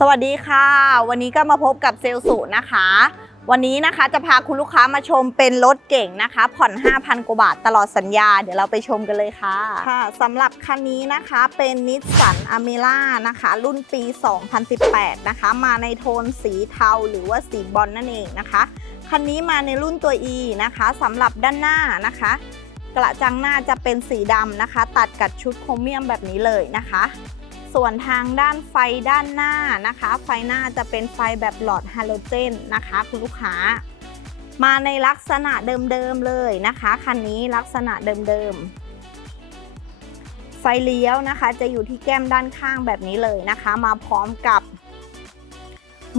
สวัสดีค่ะ วันนี้ก็มาพบกับเซลสูนะคะ วันนี้นะคะจะพาคุณลูกค้ามาชมเป็นรถเก่งนะคะ ผ่อน 5,000 กว่าบาทตลอดสัญญา เดี๋ยวเราไปชมกันเลยค่ะค่ะสำหรับคันนี้นะคะเป็นนิสสันอเมร่านะคะ รุ่นปี 2018 นะคะ มาในโทนสีเทาหรือว่าสีบอลนั่นเองนะคะ คันนี้มาในรุ่นตัว E นะคะสำหรับด้านหน้านะคะ กระจังหน้าจะเป็นสีดำนะคะ ตัดกับชุดโครเมียมแบบนี้เลยนะคะ ส่วนทางด้านไฟด้านหน้านะคะ ไฟหน้าจะเป็นไฟแบบหลอดฮาโลเจนนะคะ คุณลูกค้า มาในลักษณะเดิมๆเลยนะคะคันนี้ลักษณะเดิมๆไฟเลี้ยวนะคะ จะอยู่ที่แก้มด้านข้างแบบนี้เลยนะคะ มาพร้อมกับ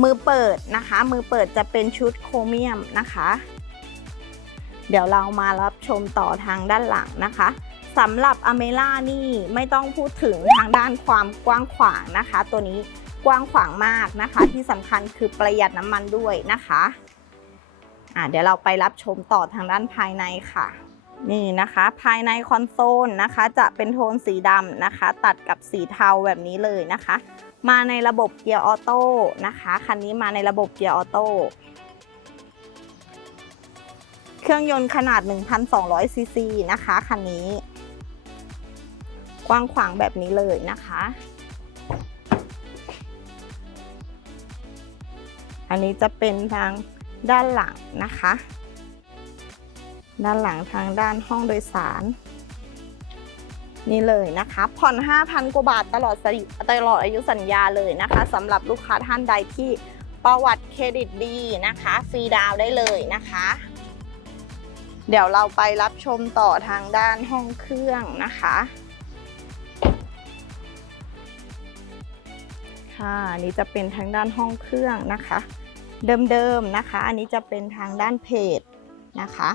มือเปิดนะคะ มือเปิดจะเป็นชุดโครเมียมนะคะ เดี๋ยวเรามารับชมต่อทางด้านหลังนะคะ สำหรับอเมล่านี่ไม่ต้องพูดถึงทางด้านความกว้างขวางนะคะ ตัวนี้กว้างขวางมากนะคะ ที่สำคัญคือประหยัดน้ำมันด้วยนะคะอ่าเดี๋ยวเราไปรับชมต่อทางด้านภายในค่ะ นี่นะคะ ภายในคอนโซลนะคะ จะเป็นโทนสีดำนะคะ ตัดกับสีเทาแบบนี้เลยนะคะ มาในระบบเกียร์ออโต้นะคะคันนี้มาในระบบเกียร์ออโต้เครื่องยนต์ขนาด 1,200ซีซีนะคะคันนี้ กว้างขวางแบบนี้เลยนะคะ อันนี้จะเป็นทางด้านหลังนะคะ ด้านหลังทางด้านห้องโดยสาร นี่เลยนะคะ ผ่อน 5,000 กว่าบาทตลอดสยตลอดอายุสัญญาเลยนะคะสำหรับลูกค้าท่านใดที่ประวัติเครดิตดีนะคะ ฟรีดาวได้เลยนะคะ เดี๋ยวเราไปรับชมต่อทางด้านห้องเครื่องนะคะ ค่ะอันนี้จะเป็นทางด้านห้องเครื่องนะคะ เดิมๆนะคะ อันนี้จะเป็นทางด้านเพจนะคะ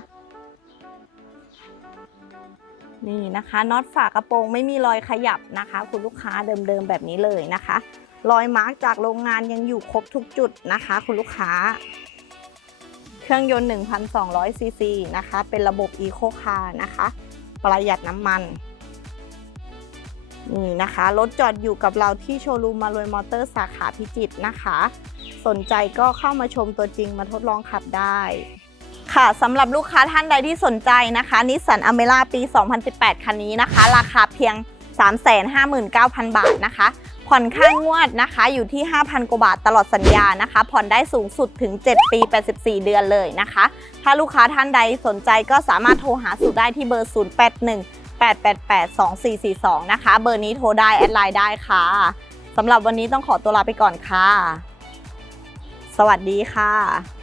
นี่นะคะน็อตฝากระโปรงไม่มีรอยขยับนะคะ คุณลูกค้าเดิมๆแบบนี้เลยนะคะ รอยมาร์กจากโรงงานยังอยู่ครบทุกจุดนะคะ คุณลูกค้า เครื่องยนต์ 1,200ซีซีนะคะ เป็นระบบ Eco Car นะคะ ประหยัดน้ำมัน นี่นะคะรถจอดอยู่กับเราที่โชว์รูมมารวยมอเตอร์สาขาพิจิตรนะคะ สนใจก็เข้ามาชมตัวจริงมาทดลองขับได้ ค่ะสำหรับลูกค้าท่านใดที่สนใจนะคะนิสสันอเมร่าปี 2018 คันนี้นะคะ ราคาเพียง 359,000 บาทนะคะ ผ่อนค่างวดนะคะอยู่ที่ 5,000 กว่าบาทตลอดสัญญานะคะ ผ่อนได้สูงสุดถึง 7 ปี 84 เดือนเลยนะคะ ถ้าลูกค้าท่านใดสนใจก็สามารถโทรหาสู่ได้ที่เบอร์ 081 888-2442 นะคะ เบอร์นี้โทรได้ แอดไลน์ได้ค่ะสำหรับวันนี้ต้องขอตัวลาไปก่อนค่ะ สวัสดีค่ะ